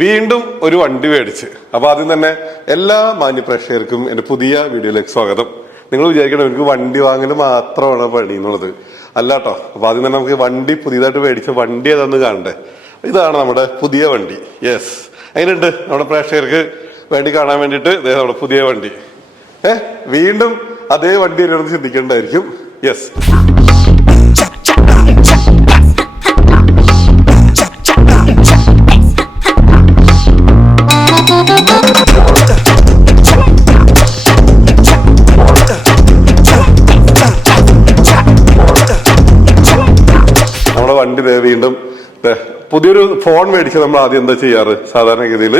വീണ്ടും ഒരു വണ്ടി മേടിച്ച്. അപ്പൊ ആദ്യം തന്നെ എല്ലാ മാന്യപ്രേക്ഷകർക്കും എന്റെ പുതിയ വീഡിയോയിലേക്ക് സ്വാഗതം. നിങ്ങൾ വിചാരിക്കണം എനിക്ക് വണ്ടി വാങ്ങൽ മാത്രമാണ് പണി എന്നുള്ളത്. അല്ലാട്ടോ അപ്പൊ ആദ്യം തന്നെ നമുക്ക് വണ്ടി പുതിയതായിട്ട് മേടിച്ച വണ്ടി ഏതാന്ന് കാണണ്ടേ? ഇതാണ് നമ്മുടെ പുതിയ വണ്ടി. യെസ് അതിനുണ്ട് നമ്മുടെ പ്രേക്ഷകർക്ക് വേണ്ടി കാണാൻ വേണ്ടിയിട്ട് നമ്മുടെ പുതിയ വണ്ടി. ഏഹ് വീണ്ടും അതേ വണ്ടി എന്നോട് ചിന്തിക്കേണ്ടായിരിക്കും യെസ് പുതിയൊരു ഫോൺ മേടിച്ച് നമ്മൾ ആദ്യം എന്താ ചെയ്യാറ്? സാധാരണഗതിയിൽ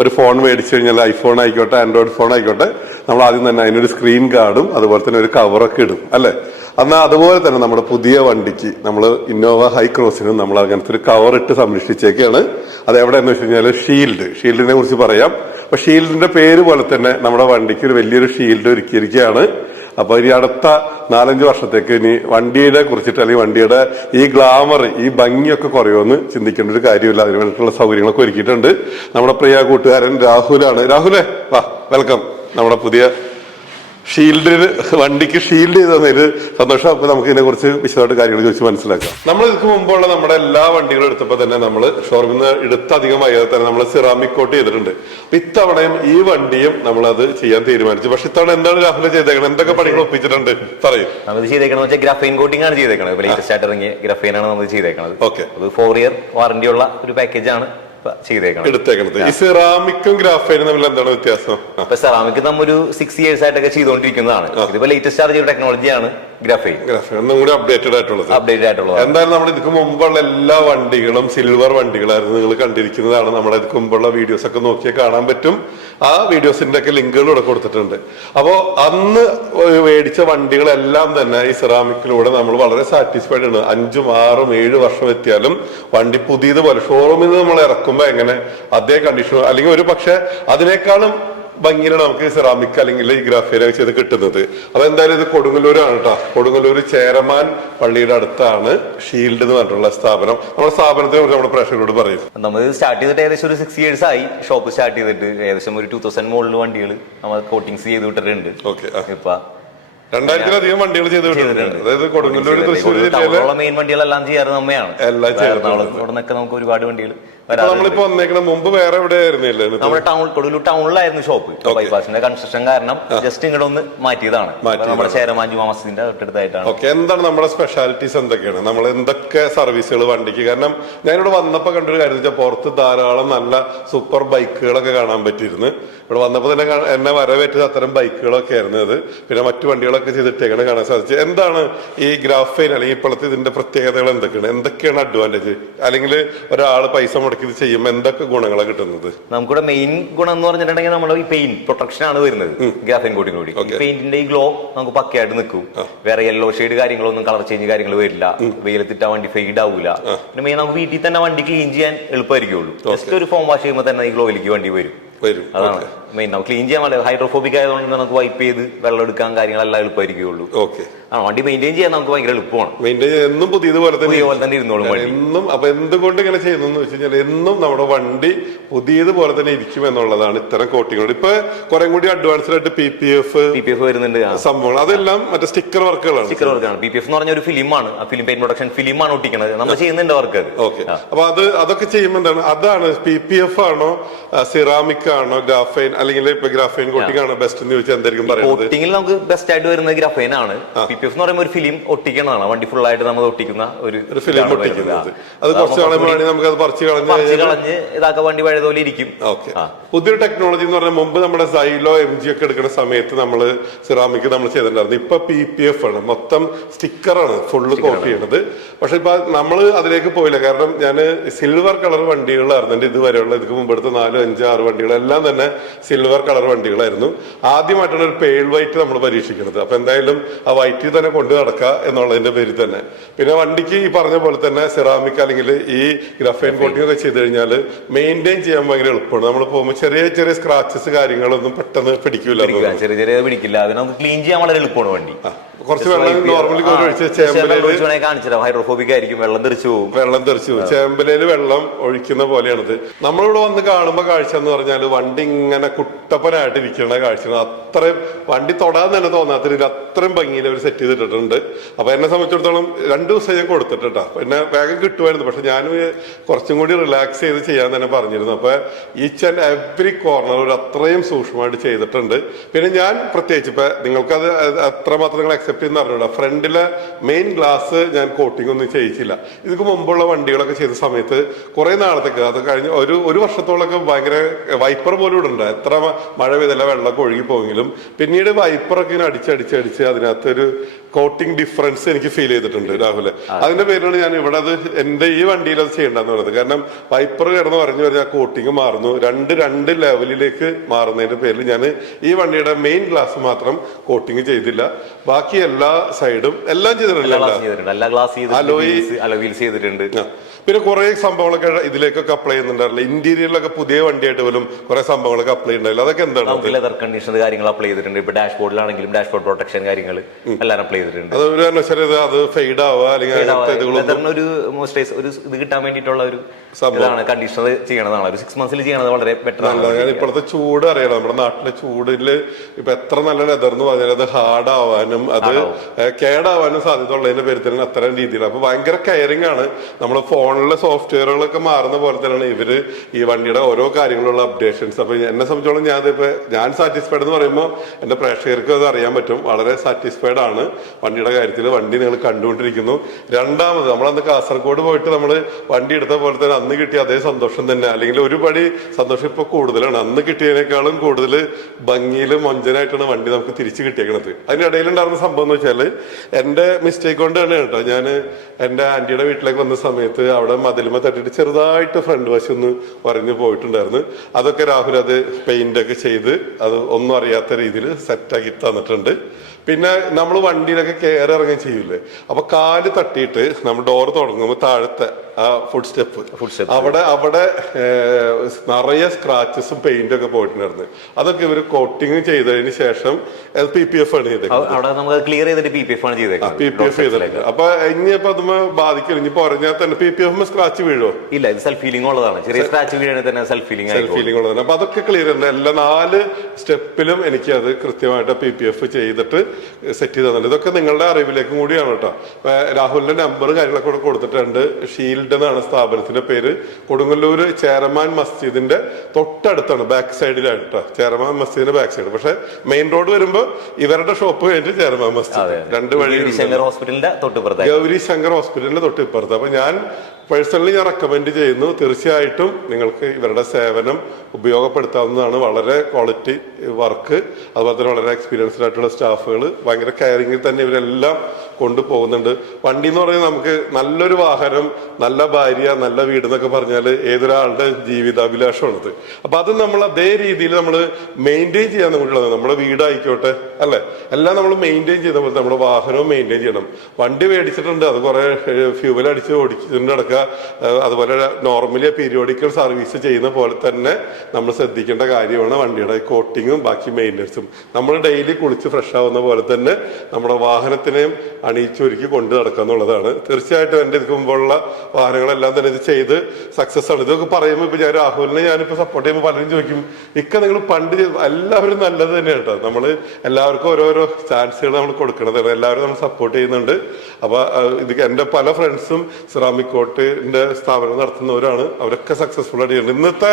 ഒരു ഫോൺ മേടിച്ചു കഴിഞ്ഞാൽ ഐഫോൺ ആയിക്കോട്ടെ ആൻഡ്രോയിഡ് ഫോൺ ആയിക്കോട്ടെ നമ്മൾ ആദ്യം തന്നെ അതിനൊരു സ്ക്രീൻ കാർഡും അതുപോലെ തന്നെ ഒരു കവറൊക്കെ ഇടും അല്ലെ? എന്നാൽ അതുപോലെ തന്നെ നമ്മുടെ പുതിയ വണ്ടിക്ക് നമ്മൾ ഇന്നോവ ഹൈ ക്രോസിന് നമ്മൾ അങ്ങനത്തെ ഒരു കവർ ഇട്ട് സംരക്ഷിച്ചേക്കാണ്. അത് എവിടെയെന്ന് വെച്ച് കഴിഞ്ഞാൽ ഷീൽഡ് ഷീൽഡിനെ കുറിച്ച് പറയാം. അപ്പൊ ഷീൽഡിന്റെ പേര് പോലെ തന്നെ നമ്മുടെ വണ്ടിക്ക് ഒരു വലിയൊരു ഷീൽഡ് ഒരുക്കിയിരിക്കുകയാണ്. അപ്പൊ ഇനി അടുത്ത നാലഞ്ച് വർഷത്തേക്ക് ഇനി വണ്ടിയുടെ കുറിച്ചിട്ട് അല്ലെങ്കിൽ വണ്ടിയുടെ ഈ ഗ്ലാമർ ഈ ഭംഗിയൊക്കെ കുറയുമെന്ന് ചിന്തിക്കേണ്ട ഒരു കാര്യമില്ല. അതിന് വേണ്ടിയിട്ടുള്ള സൗകര്യങ്ങളൊക്കെ ഒരുക്കിയിട്ടുണ്ട്. നമ്മുടെ പ്രിയ കൂട്ടുകാരൻ രാഹുലാണ്. രാഹുലേ വാ വെൽക്കം നമ്മുടെ പുതിയ ഷീൽഡിന് വണ്ടിക്ക് ഷീൽഡ് ചെയ്ത് തന്നതിൽ സന്തോഷം. അപ്പൊ നമുക്ക് ഇതിനെ കുറിച്ച് വിശദമായിട്ട് കാര്യങ്ങൾ ചോദിച്ച് മനസ്സിലാക്കാം. നമ്മൾ ഇതിന് മുമ്പുള്ള നമ്മുടെ എല്ലാ വണ്ടികളും എടുത്തപ്പോൾ തന്നെ നമ്മൾ ഷോറൂമിൽ നിന്ന് എടുത്ത് അധികമായി തന്നെ നമ്മൾ സിറാമിക് കോട്ട് ചെയ്തിട്ടുണ്ട്. അപ്പൊ ഇത്തവണയും ഈ വണ്ടിയും നമ്മൾ അത് ചെയ്യാൻ തീരുമാനിച്ചു. പക്ഷെ ഇത്തവണ എന്താണ് രാഹുൽ ചെയ്തേക്കണം എന്തൊക്കെ പണികൾ ഒപ്പിച്ചിട്ടുണ്ട്? പറയും. നമ്മൾ ചെയ്തേക്കണം വെച്ചാൽ ഗ്രഫൈൻ കോട്ടിംഗ് ആണ് ചെയ്തേക്കണത്. ഗ്രാഫൈൻ ലേറ്റസ്റ്റ് ആയിട്ട് ഇറങ്ങിയ ഗ്രഫൈൻ ആണ് നമ്മൾ ചെയ്തേക്കണത്. ഓക്കെ. അത് ഫോർ ഇയർ വാറന്റി ഉള്ള ഒരു പാക്കേജ് ആണ്. ഇപ്പൊ ചെയ്തേക്കണത് എടുത്തേക്കണത്. ഈ സെറാമിക്കും ഗ്രാഫൈനും തമ്മിൽ എന്താണ് വ്യത്യാസം? ഇപ്പൊ സെറാമിക് നമ്മ ഒരു സിക്സ് ഇയേഴ്സ് ആയിട്ടൊക്കെ ചെയ്തുകൊണ്ടിരിക്കുന്നതാണ് ഇതിപ്പോ ലേറ്റസ്റ്റ് ചാർജ് ടെക്നോളജിയാണ് ഗ്രഫൈൻ. ഒന്നും കൂടി അപ്ഡേറ്റഡ് ആയിട്ടുള്ളത്. അപ്ഡേറ്റഡ് ആയിട്ടുള്ളത്. എന്തായാലും നമ്മൾ ഇതിക്ക് മുമ്പുള്ള എല്ലാ വണ്ടികളും സിൽവർ വണ്ടികളായിരുന്നു നിങ്ങൾ കണ്ടിരിക്കുന്നതാണ്. നമ്മുടെ ഇതിക്ക് മുമ്പുള്ള വീഡിയോസ് ഒക്കെ നോക്കിയാൽ കാണാൻ പറ്റും. ആ വീഡിയോസിന്റെ ഒക്കെ ലിങ്കുകൾ ഇവിടെ കൊടുത്തിട്ടുണ്ട്. അപ്പോ അന്ന് മേടിച്ച വണ്ടികളെല്ലാം തന്നെ ഈ സിറാമിക്കിലൂടെ നമ്മൾ വളരെ സാറ്റിസ്ഫൈഡ് ആണ്. അഞ്ചും ആറും ഏഴ് വർഷം എത്തിയാലും വണ്ടി പുതിയതുപോലെ ഷോറൂമിൽ നിന്ന് നമ്മൾ ഇറക്കുമ്പോ എങ്ങനെ അതേ കണ്ടീഷൻ അല്ലെങ്കിൽ ഒരു പക്ഷെ അതിനേക്കാളും ഭംഗിയിലാണ് നമുക്ക് സെറാമിക് അല്ലെങ്കിൽ ഈ ഗ്രാഫിയനൊക്കെ ചെയ്ത് കിട്ടുന്നത്. അപ്പൊ എന്തായാലും ഇത് കൊടുങ്ങല്ലൂരാണ് കേട്ടോ കൊടുങ്ങല്ലൂർ ചേരമാൻ പള്ളിയുടെ അടുത്താണ് ഷീൽഡ് എന്ന് പറഞ്ഞിട്ടുള്ള സ്ഥാപനം. നമ്മുടെ സ്ഥാപനത്തെ കുറിച്ച് നമ്മുടെ പ്രേക്ഷകരോട് പറയും. നമ്മൾ സ്റ്റാർട്ട് ചെയ്തിട്ട് ഏകദേശം ഒരു സിക്സ് ഇയേഴ്സ് ആയി. ഷോപ്പ് സ്റ്റാർട്ട് ചെയ്തിട്ട് ഏകദേശം ഒരു ടൂ തൗസൻഡ് മുകളിൽ വണ്ടികൾ നമ്മൾ കോട്ടിങ്സ് ചെയ്ത് വിട്ടിട്ടുണ്ട്. ഓക്കെ ഇപ്പൊ രണ്ടായിരത്തിലധികം വണ്ടികൾ ചെയ്ത് വിട്ടിട്ടുണ്ട്. അതായത് കൊടുങ്ങല്ലൂർ തൃശ്ശൂർ മെയിൻ വണ്ടികളെല്ലാം ചെയ്യാറ് നമ്മയാണ്. എല്ലാം ചെയ്തിട്ടുണ്ട്. അവിടെ നമുക്ക് ഒരുപാട് വണ്ടികൾ നമ്മളിപ്പോ വന്നേക്കണ മുമ്പ് വേറെ എവിടെ ആയിരുന്നില്ലേ നമ്മുടെ ടൗൺ കൊടുലു ടൗണിലായിരുന്നു ഷോപ്പ്. ബൈപ്പാസിന്റെ കൺസ്ട്രക്ഷൻ കാരണം ജസ്റ്റ് ഇങ്ങോട്ട് ഒന്ന് മാറ്റിയതാണ്. നമ്മുടെ ചേരമാഞ്ചു മസ്ജിദിന്റെ തൊട്ടടുത്തായിട്ടാണ്. ഓക്കെ എന്താണ് നമ്മുടെ സ്പെഷ്യാലിറ്റീസ് എന്തൊക്കെയാണ്? നമ്മൾ എന്തൊക്കെ സർവീസുകൾ വണ്ടിക്ക്? കാരണം ഞാൻ ഞാനിവിടെ വന്നപ്പോ കണ്ടൊരു കാര്യം വെച്ചാൽ പുറത്ത് ധാരാളം നല്ല സൂപ്പർ ബൈക്കുകളൊക്കെ കാണാൻ പറ്റിയിരുന്നു. ഇവിടെ വന്നപ്പോ തന്നെ എന്നെ വരവേറ്റത് അത്തരം ബൈക്കുകളൊക്കെ ആയിരുന്നു അത്. പിന്നെ മറ്റു വണ്ടികളൊക്കെ ചെയ്തിട്ടേക്കാണ് കാണാൻ സാധിച്ചത് എന്താണ് ഈ ഗ്രാഫൈൻ അല്ലെങ്കിൽ ഇപ്പോഴത്തെ ഇതിന്റെ പ്രത്യേകതകൾ എന്തൊക്കെയാണ്? എന്തൊക്കെയാണ് അഡ്വാന്റേജ് അല്ലെങ്കിൽ ഒരാൾ പൈസ മുടക്കി ഇത് ചെയ്യുമ്പോൾ എന്തൊക്കെ ഗുണങ്ങളാണ് കിട്ടുന്നത്? നമുക്കിവിടെ മെയിൻ ഗുണം എന്ന് പറഞ്ഞിട്ടുണ്ടെങ്കിൽ നമ്മൾ ഈ പെയിന്റ് പ്രൊട്ടക്ഷൻ ആണ് വരുന്നത്. ഗ്രാഫിൻ കോട്ടിംഗ് കൂടി പെയിന്റിന്റെ ഈ ഗ്ലോ നമുക്ക് പക്കയായിട്ട് നിൽക്കും. വേറെ യെല്ലോ ഷെയ്ഡ് കാര്യങ്ങളൊന്നും കളർ ചേഞ്ച് കാര്യങ്ങൾ വരില്ല. വെയിലത്തിട്ടാ വണ്ടി ഫെയ്ഡ് ആവില്ല പിന്നെ മെയിൻ നമുക്ക് വീട്ടിൽ തന്നെ വണ്ടി ക്ലീൻ ചെയ്യാൻ എളുപ്പമായിരിക്കുള്ളൂ. ജസ്റ്റ് ഒരു ഫോം വാഷ് ചെയ്യുമ്പോൾ തന്നെ ഈ ഗ്ലോയിലേക്ക് വണ്ടി വരും. വരും. അതാണ് മെയിൻ നമുക്ക് ക്ലീൻ ചെയ്യാൻ വളരെ ഹൈഡ്രോഫോബിക് ആയതുകൊണ്ട് നമുക്ക് വൈപ്പ് ചെയ്ത് വെള്ളം എടുക്കാൻ കാര്യങ്ങളെല്ലാം എളുപ്പമായിരിക്കുള്ളൂ. ഓക്കെ ആ വണ്ടി മെയിന്റെയിൻ ചെയ്യാൻ നമുക്ക് ഭയങ്കര എളുപ്പമാണ്. മെയിന്റെയിൻ എന്നും പുതിയതുപോലെ തന്നെ പുതിയ പോലെ തന്നെ ഇരുന്നോളും വണ്ടി. എന്നും അപ്പൊ എന്തുകൊണ്ട് ഇങ്ങനെ ചെയ്യുന്നു എന്ന് വെച്ച് കഴിഞ്ഞാൽ എന്നും നമ്മുടെ വണ്ടി പുതിയത് പോലെ തന്നെ ഇരിക്കും എന്നുള്ളതാണ് ഇത്തരം കോട്ടിങ്ങൾ ഇപ്പൊ കുറെ കൂടി അഡ്വാൻസ്ഡ് ആയിട്ട് P P F P P F വരുന്നുണ്ട്. സംഭവങ്ങൾ. അതെല്ലാം മറ്റേ സ്റ്റിക്കർ വർക്കുകളാണ് സ്റ്റിക്കർ വർക്കാണ് പി പി എഫ് എന്ന് പറഞ്ഞ ഒരു ഫിലിമാണ്. ആ ഫിലിം പെയിന്റ് പ്രൊഡക്ഷൻ ഫിലിമാണ് ഒട്ടിക്കുന്നത് നമ്മൾ ചെയ്യുന്നുണ്ട് വർക്ക് ഓക്കെ അപ്പൊ അത് അതൊക്കെ ചെയ്യുമ്പോൾ എന്താണ്? അതാണ് പി പി എഫ് ആണോ സിറാമിക് ആണോ ഗ്രാഫൈൻ അല്ലെങ്കിൽ ഇപ്പൊ ഗ്രാഫൈൻ കോട്ടിംഗ് ആണോ ബെസ്റ്റ് എന്ന് ചോദിച്ചാൽ എന്തായിരിക്കും പറയുന്നത്? കോട്ടിങ്ങിൽ നമുക്ക് ബെസ്റ്റ് ആയിട്ട് വരുന്നത് ഗ്രാഫൈൻ ആണ്. പി പി എഫ് എന്ന് പറയുമ്പോൾ ഒരു ഫിലിം ഒട്ടിക്കുന്നതാണ്. വണ്ടി ഫുൾ ആയിട്ട് നമ്മൾ ഒട്ടിക്കുന്ന ഒരു ഒരു ഫിലിം ഒട്ടിക്കുന്നത്. അത് കുറച്ച് നമുക്ക് അത് പറിച്ച് കളഞ്ഞ് കളഞ്ഞ് ഇതാക്കാൻ വണ്ടി പഴയതുപോലെ ഇരിക്കും. ഓക്കെ. പുതിയൊരു ടെക്നോളജി എന്ന് പറഞ്ഞാൽ മുമ്പ് നമ്മുടെ സൈലോ എം ജി ഒക്കെ എടുക്കുന്ന സമയത്ത് നമ്മൾ സിറാമിക് നമ്മൾ ചെയ്തിട്ടുണ്ടായിരുന്നു. ഇപ്പൊ പി പി എഫ് ആണ്. മൊത്തം സ്റ്റിക്കറാണ് ഫുള്ള് കോപ്പി ചെയ്യണത്. പക്ഷെ ഇപ്പൊ നമ്മൾ അതിലേക്ക് പോയില്ല. കാരണം ഞാൻ സിൽവർ കളർ വണ്ടികളായിരുന്നു. എന്റെ ഇതുവരെയുള്ള ഇതിന് മുമ്പ് എടുത്ത നാലോ അഞ്ചോ ആറ് വണ്ടികളെല്ലാം തന്നെ സിൽവർ കളർ വണ്ടികളായിരുന്നു. ആദ്യമായിട്ടാണ് ഒരു പേൾ വൈറ്റ് നമ്മൾ പരീക്ഷിക്കുന്നത്. അപ്പൊ എന്തായാലും ആ വൈറ്റിൽ തന്നെ കൊണ്ടു നടക്കുക എന്നുള്ളതിന്റെ പേരിൽ തന്നെ. പിന്നെ വണ്ടിക്ക് ഈ പറഞ്ഞ പോലെ തന്നെ സെറാമിക് അല്ലെങ്കിൽ ഈ ഗ്രഫൈൻ കോട്ടിംഗ് ഒക്കെ ചെയ്ത് കഴിഞ്ഞാൽ മെയിന്റെയിൻ ചെയ്യാൻ ഭയങ്കര എളുപ്പമാണ്. നമ്മൾ പോകുമ്പോൾ ചെറിയ ചെറിയ സ്ക്രാച്ചസ് കാര്യങ്ങളൊന്നും പെട്ടെന്ന് പിടിക്കില്ല ചെറിയ ചെറിയ പിടിക്കില്ല. അതിനെ നമുക്ക് ക്ലീൻ ചെയ്യാൻ വളരെ എളുപ്പമാണ് വണ്ടി. കുറച്ച് വെള്ളം നോർമലി കാണിച്ചിട്ട് ഹൈഡ്രോഫോബിക് ആയിരിക്കും വെള്ളം തെറിച്ചു പോകും. വെള്ളം തെറിച്ചു പോകും. ചേമ്പലയിൽ വെള്ളം ഒഴിക്കുന്ന പോലെയാണിത്. നമ്മളിവിടെ വന്ന് കാണുമ്പോ കാഴ്ച എന്ന് പറഞ്ഞാൽ വണ്ടി ഇങ്ങനെ കുട്ടപ്പനായിട്ട് ഇരിക്കുന്ന കാഴ്ചയാണ്. അത്രയും വണ്ടി തൊടാൻ തന്നെ തോന്നാത്ത രീതിയിൽ അത്രയും ഭംഗിയിൽ ഒരു സെറ്റ് ചെയ്തിട്ടുണ്ട് അപ്പൊ എന്നെ സംബന്ധിച്ചിടത്തോളം രണ്ട് ദിവസം ഞാൻ കൊടുത്തിട്ടാ പിന്നെ വേഗം കിട്ടുമായിരുന്നു. പക്ഷെ ഞാൻ കുറച്ചും കൂടി റിലാക്സ് ചെയ്ത് ചെയ്യാൻ തന്നെ പറഞ്ഞിരുന്നു. അപ്പൊ ഈച്ച് ആൻഡ് എവറി കോർണർ ഒരു അത്രയും സൂക്ഷ്മമായിട്ട് ചെയ്തിട്ടുണ്ട്. പിന്നെ ഞാൻ പ്രത്യേകിച്ച് ഇപ്പൊ നിങ്ങൾക്കത് അത്രമാത്രം നിങ്ങൾ അക്സെപ്റ്റ് ചെയ്യുന്ന അറിഞ്ഞൂടാ ഫ്രണ്ടിലെ മെയിൻ ഗ്ലാസ് ഞാൻ കോട്ടിംഗ് ഒന്നും ചെയ്യിച്ചില്ല. ഇതിന് മുമ്പുള്ള വണ്ടികളൊക്കെ ചെയ്ത സമയത്ത് കുറേ നാളത്തേക്ക് അത് കഴിഞ്ഞ് ഒരു ഒരു വർഷത്തോളൊക്കെ ഭയങ്കര വൈപ്പർ പോലും ഇവിടെ ഉണ്ട് എത്ര മഴ പെയ്തല്ല വെള്ളമൊക്കെ ഒഴുകി പോയെങ്കിലും പിന്നീട് വൈപ്പറൊക്കെ ഇങ്ങനെ അടിച്ചടിച്ചടിച്ച് അതിനകത്തൊരു കോട്ടിംഗ് ഡിഫറൻസ് എനിക്ക് ഫീൽ ചെയ്തിട്ടുണ്ട് രാഹുൽ അതിന്റെ പേരിലാണ് ഞാൻ ഇവിടെ അത് എന്റെ ഈ വണ്ടിയിൽ അത് ചെയ്യണ്ടെന്ന് പറയുന്നത് കാരണം വൈപ്പർ കിടന്ന് പറഞ്ഞു പറഞ്ഞാൽ കോട്ടിങ് മാറുന്നു. രണ്ട് രണ്ട് ലെവലിലേക്ക് മാറുന്നതിന്റെ പേരിൽ ഞാൻ ഈ വണ്ടിയുടെ മെയിൻ ഗ്ലാസ് മാത്രം കോട്ടിങ് ചെയ്തില്ല. ബാക്കി എല്ലാ സൈഡും എല്ലാം ചെയ്തിട്ടുണ്ട്. Alloy- ചെയ്തിട്ടുണ്ട്. പിന്നെ കുറെ സംഭവങ്ങളൊക്കെ ഇതിലേക്കൊക്കെ അപ്ലൈ ചെയ്യുന്നുണ്ടായിരുന്നില്ല. ഇന്റീരിയറിലൊക്കെ പുതിയ വണ്ടിയായിട്ട് പോലും കുറെ സംഭവങ്ങളൊക്കെ അപ്ലൈ ചെയ്യുന്നുണ്ടല്ലോ അതൊക്കെ എന്താണ് നമുക്ക് ലെതർ കണ്ടീഷൻ കാര്യങ്ങൾ അപ്ലൈ ചെയ്തിട്ടുണ്ട്. ഇപ്പൊ ഡാഷ് ബോർഡിലാണെങ്കിലും ഡാഷ് ബോർഡ് പ്രൊട്ടക്ഷൻ കാര്യങ്ങൾ എല്ലാം അപ്ലൈ ചെയ്തിട്ടുണ്ട്. അത് ഒരു കാരണവശാലും ഇത് അത് ഫെയ്ഡ് ആവുക അല്ലെങ്കിൽ ലെതറിന് ഒരു മോസ്റ്റൈസ് ഒരു ഇത് കിട്ടാൻ വേണ്ടിയിട്ടുള്ള ഒരു. ഇതാണ് കണ്ടീഷണർ ചെയ്യണതാണ്. ഒരു സിക്സ് മന്ത്സിൽ ചെയ്യണത് വളരെ ബെറ്റർ ആണ്. ഇപ്പോഴത്തെ ചൂട് അറിയണം നമ്മുടെ നാട്ടിലെ ചൂടിൽ ഇപ്പൊ എത്ര നല്ല ലെതർ എന്ന് പറഞ്ഞാൽ അത് ഹാർഡ് ആവാനും അത് കേടാവാനും സാധ്യത ഉള്ളതിന്റെ പേരിൽ തന്നെ അത്തരം രീതിയിൽ അപ്പൊ ഭയങ്കര കെയറിംഗ് ആണ്. നമ്മൾ ഫോണിലെ സോഫ്റ്റ്വെയറുകളൊക്കെ മാറുന്ന പോലെ തന്നെയാണ് ഇവർ ഈ വണ്ടിയുടെ ഓരോ കാര്യങ്ങളുള്ള അപ്ഡേഷൻസ് അപ്പൊ എന്നെ സംബന്ധിച്ചോളം ഞാൻ ഇപ്പൊ ഞാൻ സാറ്റിസ്ഫൈഡ് എന്ന് പറയുമ്പോൾ എന്റെ പ്രേക്ഷകർക്ക് അത് അറിയാൻ പറ്റും. വളരെ സാറ്റിസ്ഫൈഡ് ആണ് വണ്ടിയുടെ കാര്യത്തിൽ വണ്ടി നിങ്ങൾ കണ്ടുകൊണ്ടിരിക്കുന്നു. രണ്ടാമത് നമ്മൾ അന്ന് കാസർഗോഡ് പോയിട്ട് നമ്മൾ വണ്ടി എടുത്ത പോലെ തന്നെ അന്ന് കിട്ടിയ അതേ സന്തോഷം തന്നെ. അല്ലെങ്കിൽ ഒരുപടി സന്തോഷം ഇപ്പൊ കൂടുതലാണ്. അന്ന് കിട്ടിയതിനേക്കാളും കൂടുതൽ ഭംഗിയിലും മൊഞ്ചനായിട്ടാണ് വണ്ടി നമുക്ക് തിരിച്ചു കിട്ടിയേക്കണത്. അതിനിടയിൽ ഉണ്ടായിരുന്ന സംഭവം എന്ന് വെച്ചാൽ എന്റെ മിസ്റ്റേക്ക് കൊണ്ട് തന്നെ കേട്ടോ ഞാൻ എന്റെ ആന്റിയുടെ വീട്ടിലേക്ക് വന്ന സമയത്ത് അവിടെ മതിലുമ തട്ടിയിട്ട് ചെറുതായിട്ട് ഫ്രണ്ട് വശം ഒന്ന് ഉറഞ്ഞു പോയിട്ടുണ്ടായിരുന്നു. അതൊക്കെ രാഹുൽ അത് പെയിന്റ് ഒക്കെ ചെയ്ത് അത് ഒന്നും അറിയാത്ത രീതിയിൽ സെറ്റാക്കി തന്നിട്ടുണ്ട്. പിന്നെ നമ്മൾ വണ്ടിയിലൊക്കെ കയറി ഇറങ്ങുകയും ചെയ്യൂലേ അപ്പൊ കാൽ തട്ടിയിട്ട് നമ്മൾ ഡോർ തുടങ്ങുമ്പോൾ താഴത്തെ ഫുഡ് സ്റ്റെപ്പ് ഫുഡ് സ്റ്റെപ്പ് അവിടെ അവിടെ നിറയെ സ്ക്രാച്ചസും പെയിന്റും ഒക്കെ പോയിട്ടുണ്ടായിരുന്നു. അതൊക്കെ ഇവർ കോട്ടിങ് ചെയ്തതിന് ശേഷം പി പി എഫ് ആണ് ചെയ്തേക്കുന്നത്. നമുക്ക് ക്ലിയർ ചെയ്തിട്ട് പി പി എഫ് ആണ് പി പി എഫ് ചെയ്തേക്കുന്നത്. ചെയ്തിട്ടുണ്ട് അപ്പൊ ഇനിയിപ്പോ അത് ബാധിക്കില്ല ഇനി പറഞ്ഞാൽ തന്നെ പി പി എഫ് സ്ക്രാച്ച് വീഴോ ഇല്ല ഇത് സെൽഫ് ഫീലിംഗ് ഉള്ളതാണ്. ചെറിയ സ്ക്രാച്ച് വീഴാണെങ്കിൽ തന്നെ സെൽഫ് ഫീലിംഗ് സെൽഫ് ഫീലിംഗ് ഉള്ളതാണ്. അപ്പൊ അതൊക്കെ ക്ലിയർ ഉണ്ട് എല്ലാ നാല് സ്റ്റെപ്പിലും എനിക്ക് അത് കൃത്യമായിട്ട് പി പി എഫ് ചെയ്തിട്ട് സെറ്റ് ചെയ്ത് തന്നിട്ടുണ്ട്. ഇതൊക്കെ നിങ്ങളുടെ അറിവിലേക്കും കൂടിയാണ് കേട്ടോ. രാഹുലിന്റെ നമ്പർ കാര്യങ്ങളൊക്കെ കൊടുത്തിട്ടുണ്ട്. കൊടുത്തിട്ടുണ്ട് ഷീൽഡ് എന്നാണ് സ്ഥാപനത്തിന്റെ പേര്. കൊടുങ്ങല്ലൂര് ചേരമാൻ മസ്ജിദിന്റെ തൊട്ടടുത്താണ് ബാക്ക് സൈഡിലായിട്ട് ചേരമാൻ മസ്ജിദിന്റെ ബാക്ക് സൈഡ് പക്ഷെ മെയിൻ റോഡ് വരുമ്പോ ഇവരുടെ ഷോപ്പ് കഴിഞ്ഞിട്ട് ചേരമാൻ മസ്ജിദ്. രണ്ട് വഴി ഹോസ്പിറ്റലിന്റെ തൊട്ടിപ്പുറത്ത് ഗൗരി ശങ്കർ ഹോസ്പിറ്റലിന്റെ തൊട്ട് ഇപ്പുറത്ത് അപ്പൊ ഞാൻ പേഴ്സണലി ഞാൻ റെക്കമെൻഡ് ചെയ്യുന്നു തീർച്ചയായിട്ടും നിങ്ങൾക്ക് ഇവരുടെ സേവനം ഉപയോഗപ്പെടുത്താവുന്നതാണ്. വളരെ ക്വാളിറ്റി വർക്ക് അതുപോലെ തന്നെ വളരെ എക്സ്പീരിയൻസ്ഡ് ആയിട്ടുള്ള സ്റ്റാഫുകൾ ഭയങ്കര കെയറിങ്ങിൽ തന്നെ ഇവരെല്ലാം കൊണ്ടുപോകുന്നുണ്ട്. വണ്ടി എന്ന് പറയുന്നത് നമുക്ക് നല്ലൊരു വാഹനം നല്ല ഭാര്യ നല്ല വീട് എന്നൊക്കെ പറഞ്ഞാൽ ഏതൊരാളുടെ ജീവിതാഭിലാഷമാണത്. അപ്പൊ അത് നമ്മൾ അതേ രീതിയിൽ നമ്മൾ മെയിന്റെയിൻ ചെയ്യാൻ നമുക്കുള്ളത് നമ്മുടെ വീടായിക്കോട്ടെ അല്ലെ? എല്ലാം നമ്മൾ മെയിന്റെയിൻ ചെയ്യുന്ന പോലെ നമ്മുടെ വാഹനവും മെയിന്റെയിൻ ചെയ്യണം. വണ്ടി മേടിച്ചിട്ടുണ്ട്. അത് കുറെ ഫ്യൂവൽ അടിച്ച് ഓടിച്ചിട്ടുണ്ട് നടക്കുക. അതുപോലെ നോർമലി പീരിയോഡിക്കൽ സർവീസ് ചെയ്യുന്ന പോലെ തന്നെ നമ്മൾ ശ്രദ്ധിക്കേണ്ട കാര്യമാണ് വണ്ടിയുടെ കോട്ടിങ്ങും ബാക്കി മെയിന്റനൻസും നമ്മൾ ഡെയിലി കുളിച്ച് ഫ്രഷ് ആവുന്ന പോലെ തന്നെ നമ്മുടെ വാഹനത്തിനെയും അണിയിച്ചൊരുക്കി കൊണ്ടു നടക്കുക എന്നുള്ളതാണ്. തീർച്ചയായിട്ടും എന്റെ ഇതിന് മുമ്പുള്ള വാഹനങ്ങളെല്ലാം തന്നെ ഇത് ചെയ്ത് സക്സസ് ആണ്. ഇതൊക്കെ പറയുമ്പോൾ ഇപ്പൊ ഞാൻ രാഹുലിനെ ഞാനിപ്പോ സപ്പോർട്ട് ചെയ്യുമ്പോൾ പലരും ചോദിക്കും ഇക്ക നിങ്ങൾ പണ്ട് എല്ലാവരും നല്ലത് തന്നെ കേട്ടോ. നമ്മൾ എല്ലാവർക്കും ഓരോരോ ചാൻസുകൾ നമ്മൾ കൊടുക്കണതാണ് എല്ലാവരും നമ്മൾ സപ്പോർട്ട് ചെയ്യുന്നുണ്ട്. അപ്പൊ ഇത് എന്റെ പല ഫ്രണ്ട്സും സിറാമിക് കോട്ടിന്റെ സ്ഥാപനം നടത്തുന്നവരാണ്. അവരൊക്കെ സക്സസ്ഫുൾ ആയിട്ട് ഇന്നത്തെ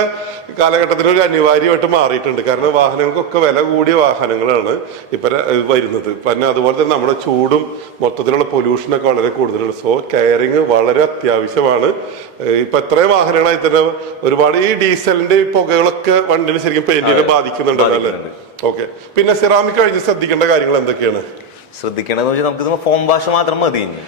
കാലഘട്ടത്തിന് ഒരു അനിവാര്യമായിട്ട് മാറിയിട്ടുണ്ട്. കാരണം വാഹനങ്ങൾക്കൊക്കെ വില കൂടിയ വാഹനങ്ങളാണ് ഇപ്പൊ വരുന്നത്. പിന്നെ അതുപോലെ തന്നെ നമ്മുടെ ചൂടും മൊത്തത്തിലുള്ള പൊല്യൂഷനൊക്കെ വളരെ കൂടുതലാണ്. സോ കെയറിങ് വളരെ അത്യാവശ്യമാണ്. ഇപ്പൊ എത്രയും വാഹനങ്ങളായി തന്നെ ഒരുപാട് ഈ ഡീസലിന്റെ ഈ പുകകളൊക്കെ വണ്ടിനെ ശരിക്കും പെയിന്റിനെ ബാധിക്കുന്നുണ്ടല്ലോ അല്ലേ ഓക്കെ പിന്നെ സിറാമിക് കഴിഞ്ഞ് ശ്രദ്ധിക്കേണ്ട കാര്യങ്ങൾ എന്തൊക്കെയാണ്? ശ്രദ്ധിക്കണമെന്ന് വെച്ചാൽ നമുക്ക് ഫോം വാഷ് മാത്രം മതി ഇനി.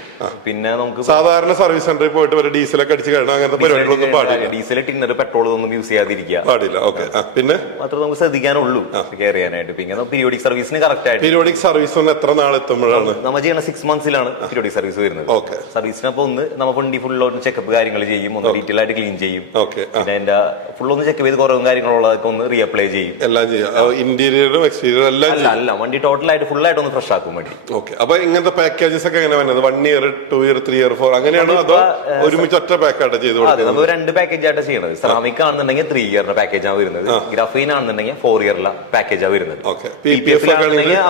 പിന്നെ നമുക്ക് സാധാരണ സർവീസ് സെന്ററിൽ പോയിട്ട് വരെ ഒക്കെ അടിച്ച് കഴിഞ്ഞാൽ അങ്ങനത്തെ പരിപാടികളൊന്നും പാടില്ല. ഡീസൽ ടിന്നർ പെട്രോൾ ഒന്നും യൂസ് ചെയ്യാതിരിക്കുക. പാടില്ല. ഓക്കെ. പിന്നെ? മാത്രമേ നമുക്ക് ശ്രദ്ധിക്കാനുള്ളൂ. കെയർ ചെയ്യാനായിട്ട് പിന്നെ പീരിയോഡിക് സർവീസിന് കറക്റ്റ് ആയിട്ട്. പീരിയോഡിക് സർവീസ് ഒന്ന് എത്ര നാളെത്തുമ്പോഴാണ് നമ്മൾ ചെയ്യണ സിക്സ് മന്ത്സിലാണ് പീരിയോഡിക് സർവീസ് വരുന്നത്. ഓക്കെ. സർവീസിനപ്പോ ഒന്ന് നമ്മൾ വണ്ടി ഫുൾ ഒന്ന് ചെക്കപ്പ് കാര്യങ്ങൾ ചെയ്യും. ഒന്ന് ഡീറ്റെയിൽ ആയിട്ട് ക്ലീൻ ചെയ്യും. ഓക്കെ. പിന്നെ എന്റെ ഫുൾ ഒന്ന് ചെക്ക് ചെയ്ത് കുറവും കാര്യങ്ങളുള്ളതൊക്കെ ഒന്ന് റീഅപ്ലൈ ചെയ്യും. എല്ലാം ചെയ്യാം. ഇന്റീരിയറും എക്സ്റ്റീരിയറും എല്ലാം അല്ല അല്ല. വണ്ടി ടോട്ടൽ ആയിട്ട് ഫുൾ ആയിട്ട് ഒന്ന് ഫ്രഷ് ആക്കും വണ്ടി. ഓക്കെ. അപ്പൊ ഇങ്ങനത്തെ പാക്കേജസ് ഒക്കെ എങ്ങനെ വരുന്നത്? One year two year three year four അങ്ങനെയാണോ അതോ ഒരുമിച്ച് ഒറ്റ പാക്കായിട്ട് ചെയ്ത് അതെ നമ്മൾ രണ്ട് പാക്കേജ് ആയിട്ട് ചെയ്യണത്. സെറാമിക് ആണെന്നുണ്ടെങ്കിൽ ത്രീ ഇയറിന്റെ പാക്കേജാണ് വരുന്നത്. ഗ്രാഫീൻ ആണെന്നുണ്ടെങ്കിൽ ഫോർ ഇയറിലെ പാക്കേജാണ് വരുന്നത്.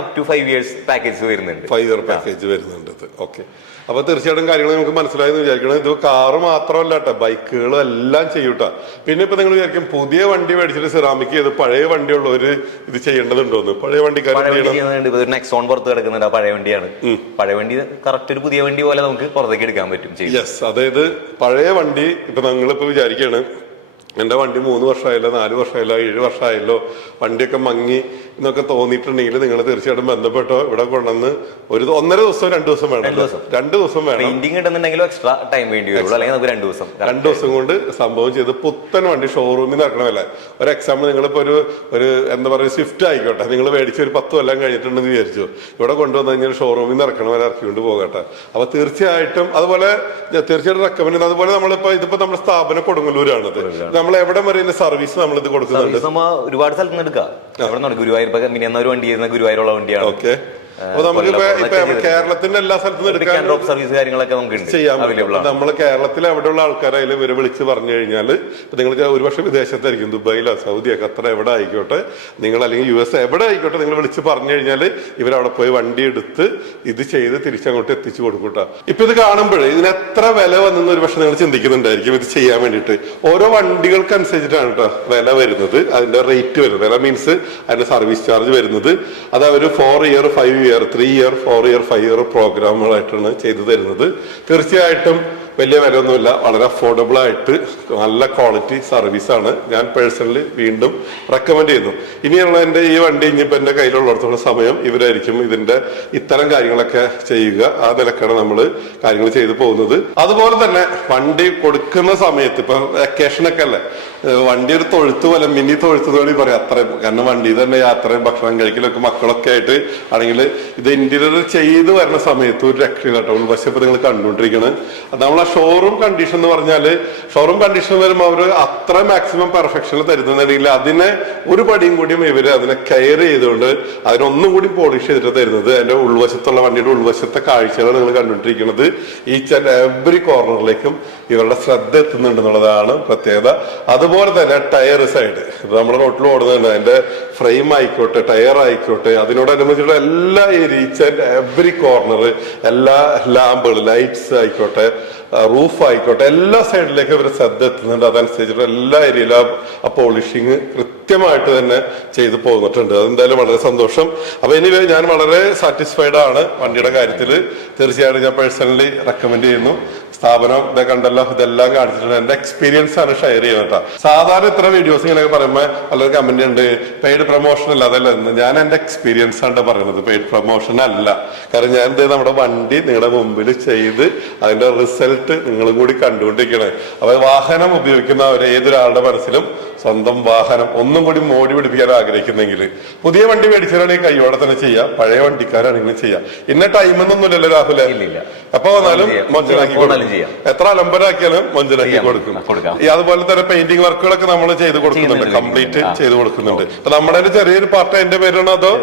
Up to five years package വരുന്നുണ്ട്. ഫൈവ് ഇയർ പാക്കേജ് വരുന്നുണ്ട് ഓക്കെ. അപ്പൊ തീർച്ചയായിട്ടും കാര്യങ്ങൾ നമുക്ക് മനസ്സിലായെന്ന് വിചാരിക്കണം. ഇത് കാറ് മാത്രമല്ല കേട്ടോ. ബൈക്കുകളും എല്ലാം ചെയ്യൂട്ടാ പിന്നെ ഇപ്പൊ നിങ്ങൾ വിചാരിക്കും പുതിയ വണ്ടി മേടിച്ചിട്ട് സെറാമിക് ചെയ്ത് പഴയ വണ്ടിയുള്ളവര് ഇത് ചെയ്യേണ്ടതുണ്ടോന്ന്? പഴയ വണ്ടിക്കാർ പഴയ വണ്ടി ചെയ്യണം? ഇപ്പൊ ഒരു നെക്സോൺ പുറത്ത് കിടക്കുന്നുണ്ട്. പഴയ വണ്ടിയാണ് പഴയ വണ്ടി കറക്റ്റ് ഒരു പുതിയ വണ്ടി പോലെ നമുക്ക് പുറത്തേക്ക് എടുക്കാൻ പറ്റും ചെയ്യും. യെസ് അതായത് പഴയ വണ്ടി ഇപ്പൊ നിങ്ങളിപ്പോ വിചാരിക്കാണ് എന്റെ വണ്ടി മൂന്ന് വർഷമായല്ലോ നാല് വർഷമായല്ലോ ഏഴ് വർഷമായല്ലോ വണ്ടിയൊക്കെ മങ്ങി എന്നൊക്കെ തോന്നിയിട്ടുണ്ടെങ്കിൽ നിങ്ങൾ തീർച്ചയായിട്ടും ബന്ധപ്പെട്ടോ ഇവിടെ കൊണ്ടുവന്ന് ഒരു ഒന്നര ദിവസം രണ്ടു ദിവസം വേണം? രണ്ട് ദിവസം. വേണം. ഇടുന്നുണ്ടെങ്കിലും എക്സ്ട്രാ ടൈം വേണ്ടി വരുള്ളൂ. അല്ലെങ്കിൽ നമുക്ക് രണ്ട് ദിവസം. രണ്ടു ദിവസം കൊണ്ട് സംഭവം ചെയ്ത് പുത്തൻ വണ്ടി ഷോറൂമിൽ നിന്ന് ഇറക്കണമല്ല? ഒരു എക്സാമ്പിൾ നിങ്ങളിപ്പോ ഒരു ഒരു എന്താ പറയുക സ്വിഫ്റ്റ് ആയിക്കോട്ടെ. നിങ്ങൾ മേടിച്ച് ഒരു പത്ത് കൊല്ലം കഴിഞ്ഞിട്ടുണ്ടെന്ന് വിചാരിച്ചു. ഇവിടെ കൊണ്ടുവന്ന് കഴിഞ്ഞാൽ ഷോറൂമിൽ നിന്ന് ഇറക്കണം വരെ ഇറക്കിക്കൊണ്ട് പോകട്ടെ. അപ്പൊ തീർച്ചയായിട്ടും അതുപോലെ തീർച്ചയായിട്ടും റെക്കമെൻഡ് അതുപോലെ നമ്മളിപ്പോ ഇതിപ്പോ നമ്മുടെ സ്ഥാപനം കൊടുങ്ങല്ലൂരാണിത്. നമ്മൾ എവിടെ വരെ സർവീസ് നമ്മൾ ഇത് കൊടുക്കുന്നുണ്ട്? ഒരുപാട് സ്ഥലത്ത് നിന്ന് എടുക്കാം. ഗുരുവായൂർ? മിനിയെന്ന ഒരു വണ്ടി ഗുരുവായൂരുള്ള വണ്ടിയാണ്. ഓക്കെ. ഇപ്പൊ ഇപ്പൊ കേരളത്തിന്റെ എല്ലാ സ്ഥലത്തും എടുക്കാൻ സർവീസ് കാര്യങ്ങളൊക്കെ നമുക്ക് ആണ്. നമ്മൾ കേരളത്തിൽ എവിടെയുള്ള ആൾക്കാരായാലും ഇവരെ വിളിച്ച് പറഞ്ഞു കഴിഞ്ഞാൽ നിങ്ങൾ ഒരുപക്ഷെ വിദേശത്തായിരിക്കും ദുബായിലോ സൗദിയോ ഖത്തർ എവിടെ ആയിക്കോട്ടെ നിങ്ങൾ അല്ലെങ്കിൽ യു എസ് എവിടെ ആയിക്കോട്ടെ നിങ്ങൾ വിളിച്ച് പറഞ്ഞു കഴിഞ്ഞാൽ ഇവരവിടെ പോയി വണ്ടി എടുത്ത് ഇത് ചെയ്ത് തിരിച്ചങ്ങോട്ട് എത്തിച്ചു കൊടുക്കൂട്ടോ ഇപ്പൊ ഇത് കാണുമ്പോൾ ഇതിന് എത്ര വില വന്നെന്ന് ഒരുപക്ഷെ നിങ്ങൾ ചിന്തിക്കുന്നുണ്ടായിരിക്കും ഇത് ചെയ്യാൻ വേണ്ടിയിട്ട്. ഓരോ വണ്ടികൾക്ക് അനുസരിച്ചിട്ടാണ് കേട്ടോ വില വരുന്നത്. അതിന്റെ റേറ്റ് വരുന്നത്. വില മീൻസ് അതിന്റെ സർവീസ് ചാർജ് വരുന്നത്. അത് അവർ four year five year three year four year five year പ്രോഗ്രാമുകളായിട്ടാണ് ചെയ്തു തരുന്നത്. തീർച്ചയായിട്ടും വലിയ വിലയൊന്നുമില്ല. വളരെ അഫോർഡബിൾ ആയിട്ട് നല്ല ക്വാളിറ്റി സർവീസാണ് ഞാൻ പേഴ്സണലി വീണ്ടും റെക്കമെൻഡ് ചെയ്യുന്നു. ഇനിയുള്ള എന്റെ ഈ വണ്ടി ഇനിയിപ്പോൾ എന്റെ കയ്യിലുള്ളിടത്തോളം സമയം ഇവരായിരിക്കും ഇതിന്റെ ഇത്തരം കാര്യങ്ങളൊക്കെ ചെയ്യുക. ആ നിലക്കാണ് നമ്മൾ കാര്യങ്ങൾ ചെയ്തു പോകുന്നത്. അതുപോലെ തന്നെ വണ്ടി കൊടുക്കുന്ന സമയത്ത് ഇപ്പൊ വെക്കേഷനൊക്കെ അല്ലേ? വണ്ടി ഒരു തൊഴുത്ത് പോലെ മിനി തൊഴുത്ത് പോലെ പറയാം. അത്രയും കാരണം വണ്ടി തന്നെ യാത്രയും ഭക്ഷണം കഴിക്കലൊക്കെ മക്കളൊക്കെ ആയിട്ട് ആണെങ്കിൽ ഇത് ഇന്റീരിയർ ചെയ്ത് വരുന്ന സമയത്ത് ഒരു രക്ഷയില്ല കേട്ടോ. പക്ഷെ ഇപ്പൊ നിങ്ങൾ കണ്ടുകൊണ്ടിരിക്കുന്നത് നമ്മൾ ഷോറൂം കണ്ടീഷൻ എന്ന് പറഞ്ഞാൽ ഷോറൂം കണ്ടീഷൻ വരുമ്പോൾ അവർ അത്ര മാക്സിമം പെർഫെക്ഷൻ തരുന്നുണ്ടെങ്കിൽ അതിനെ ഒരു പടിയും കൂടിയും ഇവർ അതിനെ കെയർ ചെയ്തുകൊണ്ട് അതിനൊന്നും കൂടി പോളിഷ് ചെയ്തിട്ട് തരുന്നത്. അതിന്റെ ഉൾവശത്തുള്ള വണ്ടിയുടെ ഉൾവശത്തെ കാഴ്ചകൾ നിങ്ങൾ കണ്ടുകൊണ്ടിരിക്കുന്നത് ഈച്ച് ആൻഡ് എവറി കോർണറിലേക്കും ഇവരുടെ ശ്രദ്ധ എത്തുന്നുണ്ട് എന്നുള്ളതാണ് പ്രത്യേകത. അതുപോലെ തന്നെ ടയർ സൈഡ് നമ്മുടെ റോട്ടിൽ ഓടുന്നുണ്ട്. അതിന്റെ ഫ്രെയിം ആയിക്കോട്ടെ ടയർ ആയിക്കോട്ടെ അതിനോടനുബന്ധിച്ചുള്ള എല്ലാ area each and every corner എല്ലാ ലാമ്പുകൾ ലൈറ്റ്സ് ആയിക്കോട്ടെ റൂഫ് ആയിക്കോട്ടെ എല്ലാ സൈഡിലേക്കും ഇവർ ശ്രദ്ധ എത്തുന്നുണ്ട്. അതനുസരിച്ചിട്ട് എല്ലാ ഏരിയയിലും ആ പോളിഷിങ് കൃത്യമായിട്ട് തന്നെ ചെയ്തു പോന്നിട്ടുണ്ട്. അതെന്തായാലും വളരെ സന്തോഷം. അപ്പൊ ഇനി ഞാൻ വളരെ സാറ്റിസ്ഫൈഡ് ആണ് വണ്ടിയുടെ കാര്യത്തിൽ തീർച്ചയായിട്ടും ഞാൻ പേഴ്സണലി റെക്കമെൻഡ് ചെയ്യുന്നു. സ്ഥാപനം ഇതൊക്കെ കണ്ടല്ലോ ഇതെല്ലാം കാണിച്ചിട്ടുണ്ട്. എന്റെ എക്സ്പീരിയൻസ് ആണ് ഷെയർ ചെയ്യുന്നത് കേട്ടോ. സാധാരണ ഇത്ര വീഡിയോസ് ഇങ്ങനെ പറയുമ്പോൾ പലരും കമന്റ് ഉണ്ട്. പെയ്ഡ് പ്രൊമോഷൻ അല്ല അതല്ല. ഞാൻ എന്റെ എക്സ്പീരിയൻസ് ആണ് പറയുന്നത്. പെയ്ഡ് പ്രൊമോഷൻ അല്ല. കാരണം ഞാൻ ഇത് നമ്മുടെ വണ്ടി നിങ്ങളുടെ മുമ്പിൽ ചെയ്ത് അതിന്റെ റിസൾട്ട് നിങ്ങളും കൂടി കണ്ടുകൊണ്ടിരിക്കണേ. അപ്പൊ വാഹനം ഉപയോഗിക്കുന്ന ഏതൊരാളുടെ മനസ്സിലും സ്വന്തം വാഹനം ഒന്നും കൂടി മോടി പിടിപ്പിക്കാൻ ആഗ്രഹിക്കുന്നെങ്കിൽ പുതിയ വണ്ടി മേടിച്ചാലാണെങ്കിൽ കൈയോടെ തന്നെ ചെയ്യാം പഴയ വണ്ടിക്കാരാണെങ്കിലും ചെയ്യാം. ഇന്ന ടൈം ഒന്നുമില്ലല്ലോ രാഹുലെ. അപ്പൊ വന്നാലും ചെയ്യാം. ചെയ്യാം. എത്ര അലമ്പരാക്കിയാലും മൊഞ്ചനാക്കി കൊടുക്കും. അതുപോലെ തന്നെ പെയിന്റിംഗ് വർക്കുകളൊക്കെ നമ്മൾ ചെയ്ത് കൊടുക്കുന്നുണ്ട്. കംപ്ലീറ്റ്. ചെയ്ത് കൊടുക്കുന്നുണ്ട്. അപ്പൊ നമ്മുടെ ചെറിയൊരു പാർട്ട് അതിന്റെ പേരാണ് അതോ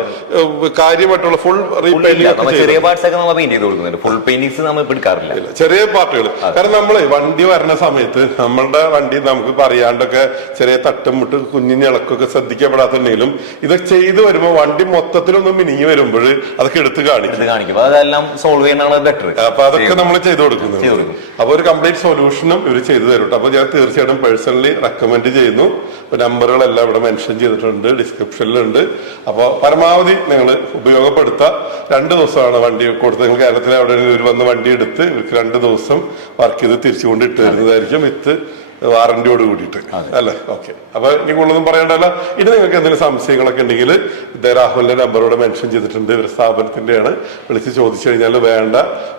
കാര്യമായിട്ടുള്ള ഫുൾ റീപെയിന്റിംഗ് ചെറിയ പാർട്സ് ഒക്കെ നമ്മൾ പെയിന്റ് ചെയ്ത് കൊടുക്കുന്നുണ്ട്. ഫുൾ പെയിന്റിങ്സ് നമ്മൾ എടുക്കാറില്ല. ചെറിയ പാർട്ടുകൾ കാരണം നമ്മൾ വണ്ടി വരണ സമയത്ത് നമ്മളുടെ വണ്ടി നമുക്ക് പറയാണ്ടൊക്കെ ചെറിയ തട്ടുമുട്ട് കുഞ്ഞിഞ്ഞ ഇളക്കൊക്കെ ശ്രദ്ധിക്കപ്പെടാത്തുണ്ടെങ്കിലും ഇത് ചെയ്ത് വരുമ്പോ വണ്ടി മൊത്തത്തിലൊന്നും മിനിങ്ങി വരുമ്പോൾ അതൊക്കെ എടുത്ത് കാണിക്കും. കാണിക്കും. അതെല്ലാം സോൾവ് ചെയ്യണതാണ് ബെറ്റർ അപ്പൊ അതൊക്കെ നമ്മൾ ചെയ്തു കൊടുക്കുന്നുണ്ട്. ചെയ്തു കൊടുക്കും. അപ്പൊ ഒരു കംപ്ലീറ്റ് സൊല്യൂഷനും ഇവർ ചെയ്തു തരും. അപ്പൊ ഞാൻ തീർച്ചയായിട്ടും പേഴ്സണലി റെക്കമെൻഡ് ചെയ്യുന്നു നമ്പറുകളെല്ലാം ഇവിടെ മെൻഷൻ ചെയ്തിട്ടുണ്ട് ഡിസ്ക്രിപ്ഷനിലുണ്ട് അപ്പോൾ പരമാവധി നിങ്ങൾ ഉപയോഗപ്പെടുത്തുക രണ്ട് ദിവസമാണ് വണ്ടി കൊടുത്തത് നിങ്ങൾ കേരളത്തിൽ അവിടെ വന്ന് വണ്ടി എടുത്ത് ഇവർക്ക് രണ്ട് ദിവസം വർക്ക് ചെയ്ത് തിരിച്ചു കൊണ്ട് ഇട്ട് തരുന്നതായിരിക്കും വിത്ത് വാറന്റിയോട് കൂടിയിട്ട്. അല്ലേ? ഓക്കെ അപ്പൊ ഇനി കൂടുതലൊന്നും പറയണ്ടല്ലോ. ഇനി നിങ്ങൾക്ക് എന്തെങ്കിലും സംശയങ്ങളൊക്കെ ഉണ്ടെങ്കിൽ ഇത് രാഹുലിന്റെ നമ്പറോട് മെൻഷൻ ചെയ്തിട്ടുണ്ട്. ഒരു സ്ഥാപനത്തിന്റെയാണ്. വിളിച്ച് ചോദിച്ചു കഴിഞ്ഞാൽ വേണ്ട.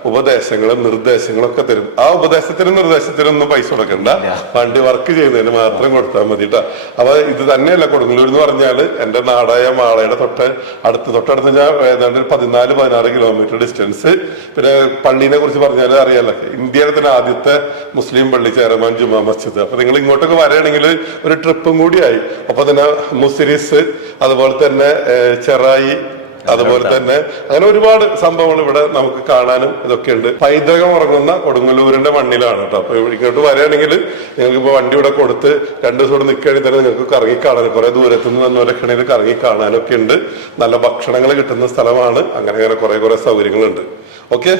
ഉപദേശങ്ങളും നിർദ്ദേശങ്ങളും ഒക്കെ തരും. ആ ഉപദേശത്തിനും നിർദ്ദേശത്തിനും ഒന്നും പൈസ കൊടുക്കണ്ട. വണ്ടി വർക്ക് ചെയ്യുന്നതിന് മാത്രം കൊടുത്താൽ മതി കേട്ടോ അപ്പൊ ഇത് തന്നെയല്ല കൊടുങ്ങല്ലൂർ എന്ന് പറഞ്ഞാൽ എന്റെ നാടായ മാളയുടെ തൊട്ട് അടുത്ത് തൊട്ടടുത്ത് ഞാൻ ഏതാണ്ട് പതിനാല് പതിനാറ് കിലോമീറ്റർ ഡിസ്റ്റൻസ് പിന്നെ പള്ളീനെ കുറിച്ച് പറഞ്ഞാൽ അറിയാലോ. ഇന്ത്യയിലെ തന്നെ ആദ്യത്തെ മുസ്ലിം പള്ളി ചേരമാൻ ജുമാ മസ്ജിദ് അപ്പൊ നിങ്ങൾ ഇങ്ങോട്ടൊക്കെ വരികയാണെങ്കിൽ ഒരു ട്രിപ്പും കൂടിയായി അപ്പൊ തന്നെ മുസിരിസ് അതുപോലെ തന്നെ ചെറായി അതുപോലെ തന്നെ അങ്ങനെ ഒരുപാട് സംഭവങ്ങൾ ഇവിടെ നമുക്ക് കാണാനും ഇതൊക്കെ ഉണ്ട്. പൈതൃകം ഉറങ്ങുന്ന കൊടുങ്ങല്ലൂരിന്റെ മണ്ണിലാണ് കേട്ടോ. അപ്പൊ ഇങ്ങോട്ട് വരികയാണെങ്കിൽ നിങ്ങൾക്ക് ഇപ്പൊ വണ്ടി ഇവിടെ കൊടുത്ത് രണ്ടു ദിവസം ഇവിടെ നിൽക്കുകയാണെങ്കിൽ തന്നെ നിങ്ങൾക്ക് കറങ്ങി കാണാൻ കുറെ ദൂരത്തു നിന്ന് വന്നവരൊക്കെ കറങ്ങി കാണാനൊക്കെ ഉണ്ട്. നല്ല ഭക്ഷണങ്ങൾ കിട്ടുന്ന സ്ഥലമാണ്. അങ്ങനെ അങ്ങനെ കുറെ കുറെ സൗകര്യങ്ങളുണ്ട്. ഓക്കെ?